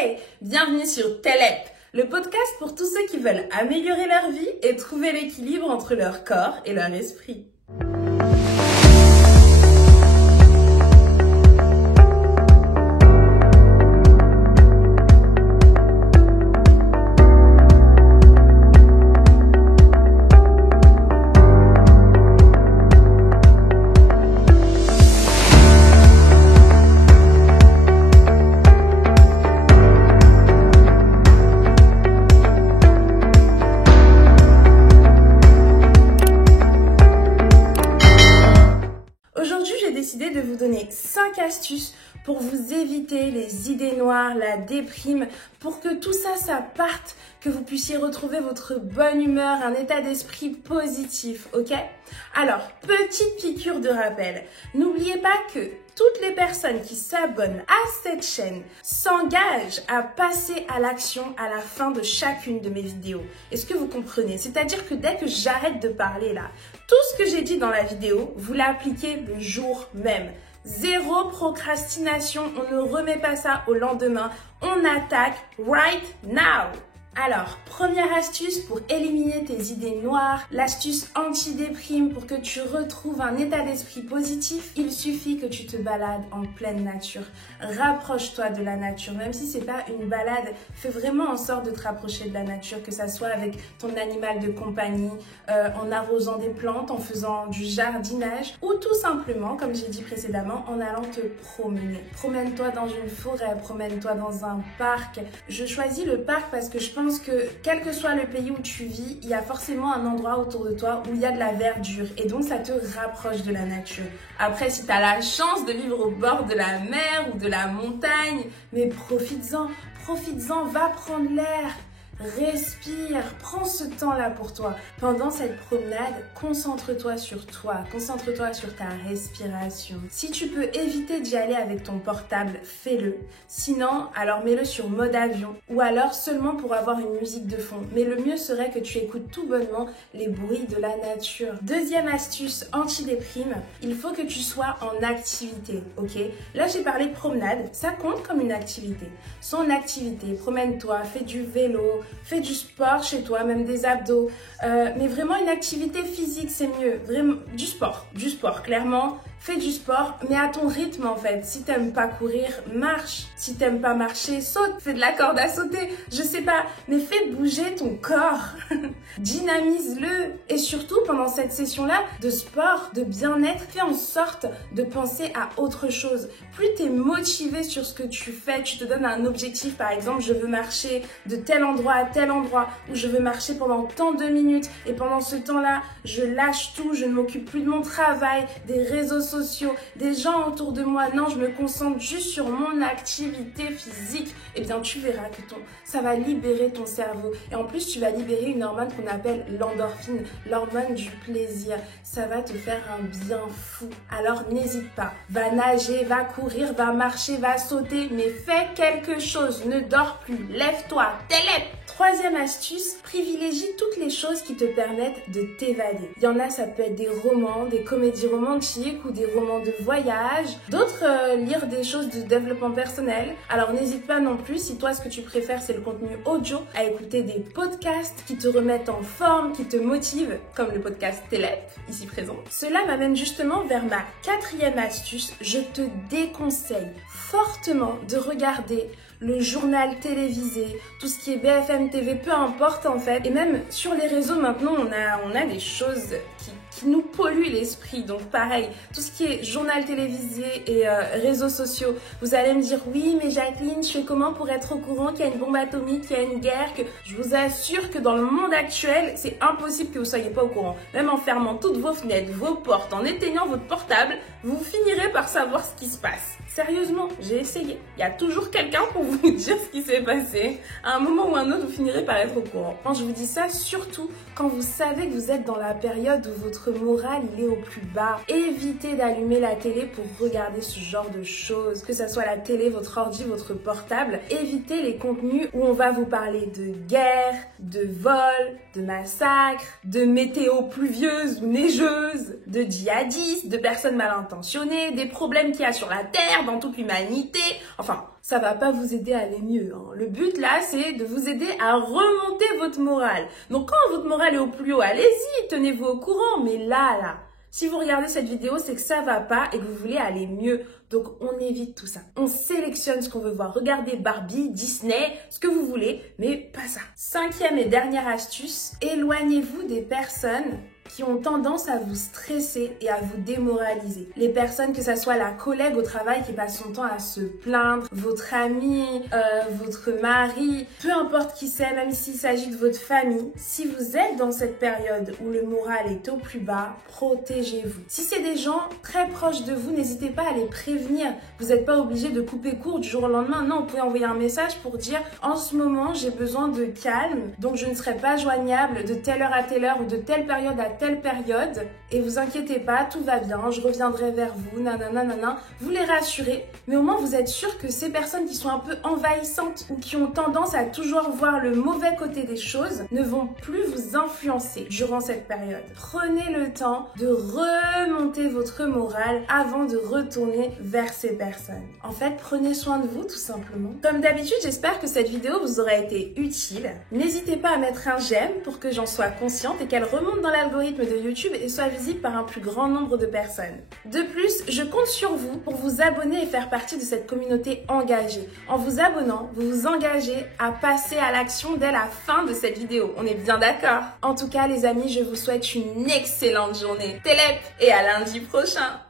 Hey, bienvenue sur Telep, le podcast pour tous ceux qui veulent améliorer leur vie et trouver l'équilibre entre leur corps et leur esprit. Décidé de vous donner 5 astuces pour vous éviter les idées noires, la déprime, pour que tout ça parte, que vous puissiez retrouver votre bonne humeur, un état d'esprit positif, ok? Alors, petite piqûre de rappel, n'oubliez pas que toutes les personnes qui s'abonnent à cette chaîne s'engagent à passer à l'action à la fin de chacune de mes vidéos. Est-ce que vous comprenez? C'est-à-dire que dès que j'arrête de parler là, tout ce que j'ai dit dans la vidéo, vous l'appliquez le jour même. Zéro procrastination, on ne remet pas ça au lendemain, on attaque right now. Alors, première astuce pour éliminer tes idées noires, l'astuce anti-déprime pour que tu retrouves un état d'esprit positif, il suffit que tu te balades en pleine nature. Rapproche-toi de la nature, même si c'est pas une balade, fais vraiment en sorte de te rapprocher de la nature, que ça soit avec ton animal de compagnie, en arrosant des plantes, en faisant du jardinage ou tout simplement, comme j'ai dit précédemment, en allant te promener. Promène-toi dans une forêt, promène-toi dans un parc. Je choisis le parc parce que je pense que quel que soit le pays où tu vis, il y a forcément un endroit autour de toi où il y a de la verdure et donc ça te rapproche de la nature. Après, si tu as la chance de vivre au bord de la mer ou de la montagne, mais profites-en, va prendre l'air. Respire, prends ce temps-là pour toi. Pendant cette promenade, concentre-toi sur toi, concentre-toi sur ta respiration. Si tu peux éviter d'y aller avec ton portable, fais-le. Sinon, alors mets-le sur mode avion ou alors seulement pour avoir une musique de fond. Mais le mieux serait que tu écoutes tout bonnement les bruits de la nature. Deuxième astuce anti-déprime, il faut que tu sois en activité, ok? Là, j'ai parlé de promenade, ça compte comme une activité. Son activité, promène-toi, fais du vélo, fais du sport chez toi, même des abdos, mais vraiment une activité physique, c'est mieux. Vraiment, du sport, clairement. Fais du sport, mais à ton rythme en fait. Si t'aimes pas courir, marche. Si t'aimes pas marcher, saute. Fais de la corde à sauter, je sais pas. Mais fais bouger ton corps. Dynamise-le. Et surtout, pendant cette session-là de sport, de bien-être, fais en sorte de penser à autre chose. Plus t'es motivé sur ce que tu fais, tu te donnes un objectif. Par exemple, je veux marcher de tel endroit à tel endroit, ou je veux marcher pendant tant de minutes. Et pendant ce temps-là, je lâche tout, je ne m'occupe plus de mon travail, des réseaux sociaux, des gens autour de moi. Non, je me concentre juste sur mon activité physique. Eh bien, tu verras que ça va libérer ton cerveau. Et en plus, tu vas libérer une hormone qu'on appelle l'endorphine, l'hormone du plaisir. Ça va te faire un bien fou. Alors, n'hésite pas. Va nager, va courir, va marcher, va sauter, mais fais quelque chose. Ne dors plus. Lève-toi. Telep. Troisième astuce, privilégie toutes les choses qui te permettent de t'évader. Il y en a, ça peut être des romans, des comédies romantiques ou des romans de voyage. D'autres, lire des choses de développement personnel. Alors n'hésite pas non plus, si toi ce que tu préfères c'est le contenu audio, à écouter des podcasts qui te remettent en forme, qui te motivent, comme le podcast Telep, ici présent. Cela m'amène justement vers ma quatrième astuce. Je te déconseille fortement de regarder le journal télévisé, tout ce qui est BFM TV, peu importe en fait. Et même sur les réseaux maintenant, on a des choses qui nous polluent l'esprit. Donc pareil, tout ce qui est journal télévisé et réseaux sociaux, vous allez me dire oui mais Jacqueline, je fais comment pour être au courant qu'il y a une bombe atomique, qu'il y a une guerre, que je vous assure que dans le monde actuel, c'est impossible que vous soyez pas au courant. Même en fermant toutes vos fenêtres, vos portes, en éteignant votre portable, vous finirez par savoir ce qui se passe. Sérieusement, j'ai essayé. Il y a toujours quelqu'un pour vous dire ce qui s'est passé. À un moment ou un autre, vous finirez par être au courant. Quand je vous dis ça, surtout quand vous savez que vous êtes dans la période où votre moral il est au plus bas. Évitez d'allumer la télé pour regarder ce genre de choses. Que ça soit la télé, votre ordi, votre portable. Évitez les contenus où on va vous parler de guerre, de vol, de massacre, de météo pluvieuse ou neigeuse, de djihadistes, de personnes mal intentionnées, des problèmes qu'il y a sur la Terre, dans toute l'humanité. Enfin, ça va pas vous aider à aller mieux, hein. Le but là, c'est de vous aider à remonter votre morale. Donc quand votre morale est au plus haut, allez-y, tenez-vous au courant. Mais là, si vous regardez cette vidéo, c'est que ça va pas et que vous voulez aller mieux. Donc on évite tout ça. On sélectionne ce qu'on veut voir. Regardez Barbie, Disney, ce que vous voulez, mais pas ça. 5e et dernière astuce, éloignez-vous des personnes qui ont tendance à vous stresser et à vous démoraliser. Les personnes, que ça soit la collègue au travail qui passe son temps à se plaindre, votre ami, votre mari, peu importe qui c'est, même s'il s'agit de votre famille, si vous êtes dans cette période où le moral est au plus bas, protégez-vous. Si c'est des gens très proches de vous, n'hésitez pas à les prévenir. Vous n'êtes pas obligé de couper court du jour au lendemain. Non, vous pouvez envoyer un message pour dire « En ce moment, j'ai besoin de calme, donc je ne serai pas joignable de telle heure à telle heure ou de telle période à telle période et vous inquiétez pas, tout va bien, je reviendrai vers vous, nanana. Vous les rassurez, mais au moins vous êtes sûr que ces personnes qui sont un peu envahissantes ou qui ont tendance à toujours voir le mauvais côté des choses ne vont plus vous influencer durant cette période. Prenez le temps de remonter votre morale avant de retourner vers ces personnes. En fait, prenez soin de vous tout simplement. Comme d'habitude, j'espère que cette vidéo vous aura été utile. N'hésitez pas à mettre un j'aime pour que j'en sois consciente et qu'elle remonte dans l'algorithme de YouTube et soit visible par un plus grand nombre de personnes. De plus, je compte sur vous pour vous abonner et faire partie de cette communauté engagée. En vous abonnant, vous vous engagez à passer à l'action dès la fin de cette vidéo. On est bien d'accord? En tout cas, les amis, je vous souhaite une excellente journée. Télép et à lundi prochain!